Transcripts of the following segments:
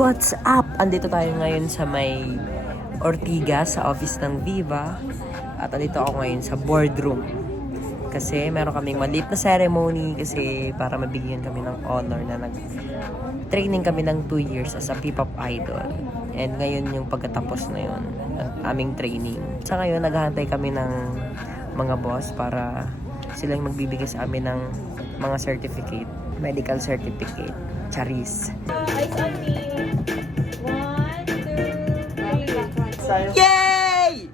What's up? Andito tayo ngayon sa may Ortigas sa office ng Viva. At andito ako ngayon sa boardroom. Kasi meron kaming maliit na ceremony kasi para mabigyan kami ng honor na nag-training kami ng 2 years as a P-pop idol. And ngayon yung pagkatapos na yun, aming training. Sa ngayon, naghahantay kami ng mga boss para sila yung magbibigay sa amin ng mga certificate. Medical certificate. Charis. Eyes on me. 1, 2, 3. Yay!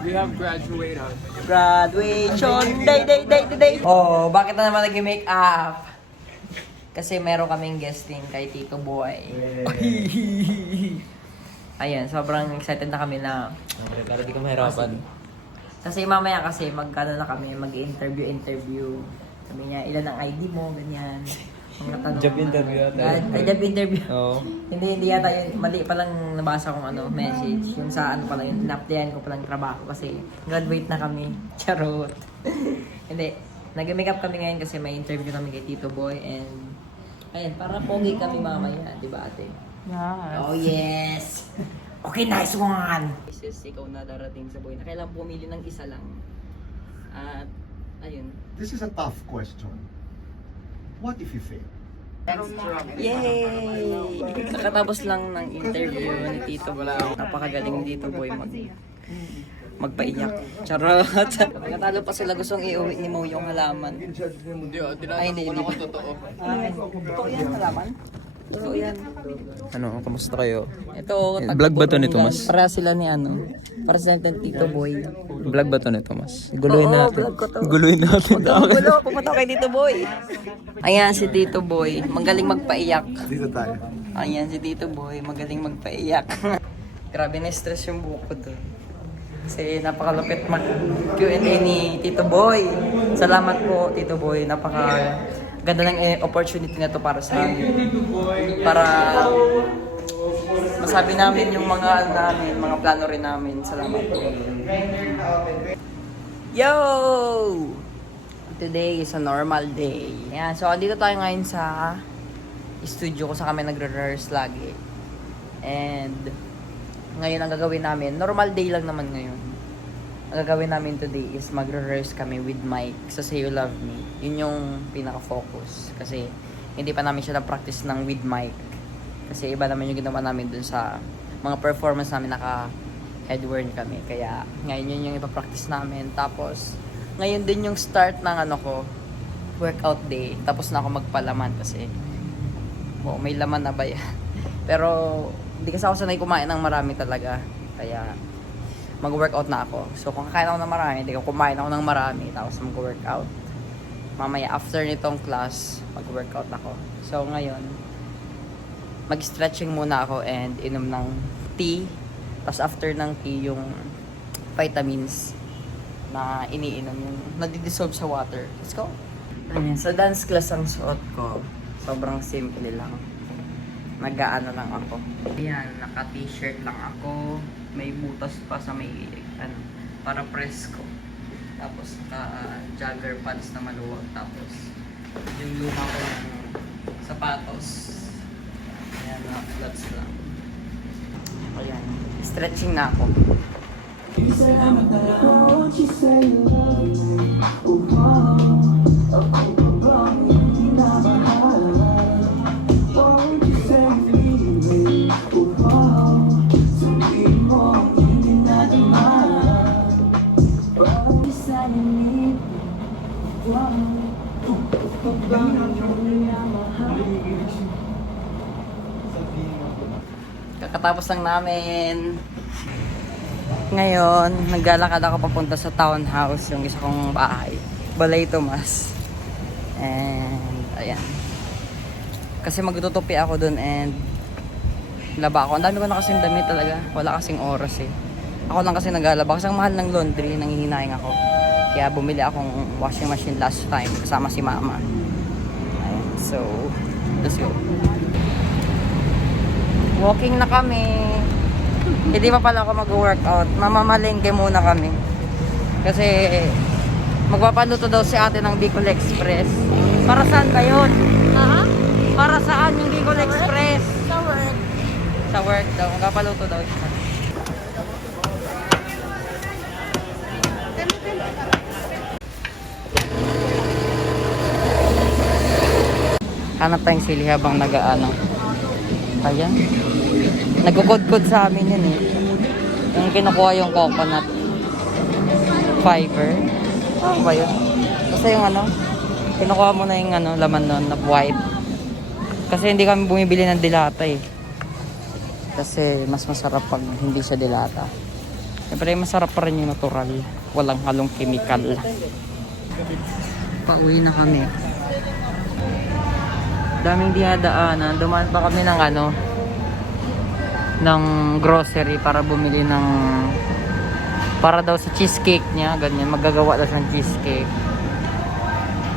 We have graduated. Graduation day. Oh, bakit na naman nag-make up? Kasi meron kaming guesting kay Tito Boy. Ayan, sobrang excited na kami na. Para di ka mahirapan. Kasi mamaya kasi magkano na kami, mag-interview. Sabi niya, ilan ang ID mo, ganyan. Mga tanong. Job interview yata. Job interview. Oo. Hindi yata yun. Mali palang nabasa kong message. Yung sa ano pala yun, in-applyan ko palang trabaho kasi graduate na kami. Charot. Hindi. Nag-makeup kami ngayon kasi may interview kami kay Tito Boy and ayun, para pogi kami mamaya, di ba ate? Yes. Oh yes! Okay, nice one! Sis, ikaw na darating sa buhay na kailangan pumili ng isa lang. At ayun. This is a tough question. What if you fail? Yay! Nakatapos lang ng interview ni Tito Boy. Napakagaling ni Tito Boy magpaiyak. Charot! Nakatalo pa sila gustong iuwi ni Mo yung halaman. Ay, hindi. Totoo. Totoo yan, halaman? Totoo yan. Ano, kamusta kayo? Ito, Vlog ba to ni Tomas? Para sila ni President Tito Boy. Vlog ba to ni Tomas? Guluhin Oo, natin. vlog ko to. Guluhin natin. Gulo, pumunta kay Tito Boy. Ayan si Tito Boy, magaling magpaiyak. Dito tayo. Ayan si Tito Boy, magaling magpaiyak. Grabe na stress yung buko doon. Kasi napakalupit mag-Q&A ni Tito Boy. Salamat po Tito Boy, ganda ng opportunity na to para sa amin. Para masabi namin yung mga plano rin namin. Salamat po. Yo! Today is a normal day. Ayan, so andito tayo ngayon sa studio ko sa kami nagre-rehearse lagi. And ngayon ang gagawin namin, normal day lang naman ngayon. Ang gagawin namin today is magre-rehearse kami with Mike sa Say You Love Me. Yun yung pinaka-focus. Kasi hindi pa namin siya na-practice ng with Mike. Kasi iba naman yung ginawa namin dun sa mga performance namin naka-headworn kami. Kaya ngayon yun yung ipapractice namin. Tapos ngayon din yung start ng workout day. Tapos na ako magpalaman kasi may laman na ba yan? Pero hindi kasi ako sanay kumain ng marami talaga. Kaya mag-workout na ako. So kung kakain ako ng marami, hindi ko kumain ako ng marami. Tapos mag-workout. Mamaya after nitong class, mag-workout ako. So ngayon, mag-stretching muna ako and inom ng tea. Tapos after ng tea, yung vitamins na iniinom, yung nadidissolve sa water. Let's go! Ayan, sa dance class ang suot ko. Sobrang simple lang. Nag-aano lang ako. Ayan, naka-t-shirt lang ako. May butas pa sa may, para press ko. Tapos naka-jogger pants na maluwag. Tapos yung luma ko ng sapatos. Ayan, flats lang. Ayan, stretching na ako. Salamat na lang. Kakatapos lang namin. Ngayon, naglalakad ako papunta sa townhouse, yung isa kong bahay. Balay Tomas. And, ayan. Kasi magtutupi ako dun and laba ako. Ang dami ko na kasing damit talaga. Wala kasing oras eh. Ako lang kasi naglalaba. Kasi ang mahal ng laundry, nanghihinaing ako. Kaya bumili akong washing machine last time kasama si mama. Ayan. So, let's go. Walking na kami. Hindi pa pala ako mag-workout. Mamamalengke muna kami. Kasi magpapaluto daw si ate ng Bicol Express. Para saan ba yun? Para saan yung Bicol Express? Sa work daw. Magpapaluto daw siya. Hanap tayong sili habang nag-ano. Ayan. Nagkukod-kod sa amin yun eh. Yung kinukuha yung coconut fiber. Ano ba yun? Basta yung ano, kinukuha mo na yung ano, laman nun na white. Kasi hindi kami bumibili ng dilata eh. Kasi mas masarap pag hindi siya dilata. Siyempre masarap pa rin yung natural. Walang halong chemical. Pauwi na kami. Daming dinadaanan. Dumaan pa kami ng ano, ng grocery para bumili ng para daw sa cheesecake niya, ganyan, magagawa daw siyang cheesecake.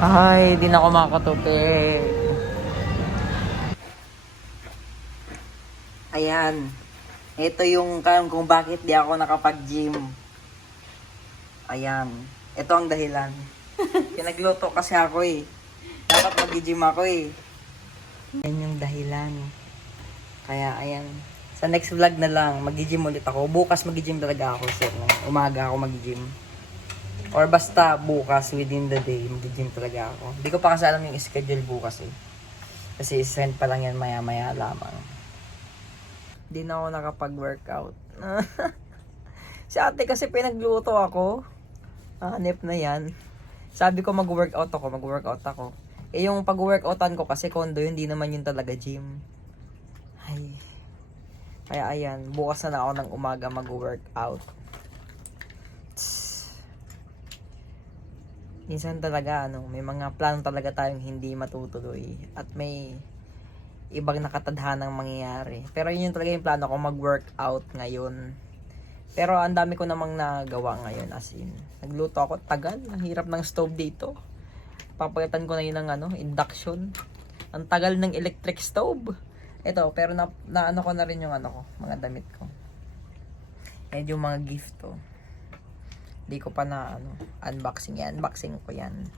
Ay, di na ako makakatupi. Ayan. Ito yung kung bakit di ako nakapag-gym. Ayan. Ito ang dahilan. Pinagluto kasi ako eh. Dapat mag-gym ako eh. Yan yung dahilan. Kaya ayan. Sa next vlog na lang, mag-gym ulit ako. Bukas mag-gym talaga ako, sir. Umaga ako mag-gym. Or basta bukas, within the day, mag-gym talaga ako. Hindi ko pa kasi alam yung schedule bukas eh. Kasi send pa lang yan maya-maya lamang. Hindi na ako nakapag-workout. Si ate kasi pinagluto ako. Hanip na yan. Sabi ko mag-workout ako. Eh yung pag-workoutan ko kasi kondo, hindi naman yun talaga gym. Ay. Kaya ayan, bukas na ako ng umaga mag-workout. Minsan talaga, may mga plano talaga tayong hindi matutuloy. At may ibang nakatadhanang mangyayari. Pero yun talaga yung plano ko, mag-workout ngayon. Pero ang dami ko namang nagawa ngayon, as in. Nagluto ako, tagal. Ang hirap ng stove dito. Papagatan ko na yun ng induction. Ang tagal ng electric stove. Ito, pero na ano ko na rin yung mga damit ko. And yung mga gift to. Hindi ko pa na unboxing yan. Unboxing ko yan.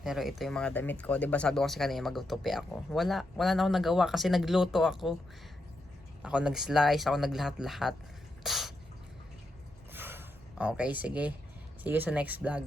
Pero ito yung mga damit ko. 'Di ba sabi ko kasi kanina magtutupi ako. Wala na ako nagawa kasi nagluto ako. Ako nag-slice, ako naglahat-lahat. Okay, sige. See you sa next vlog.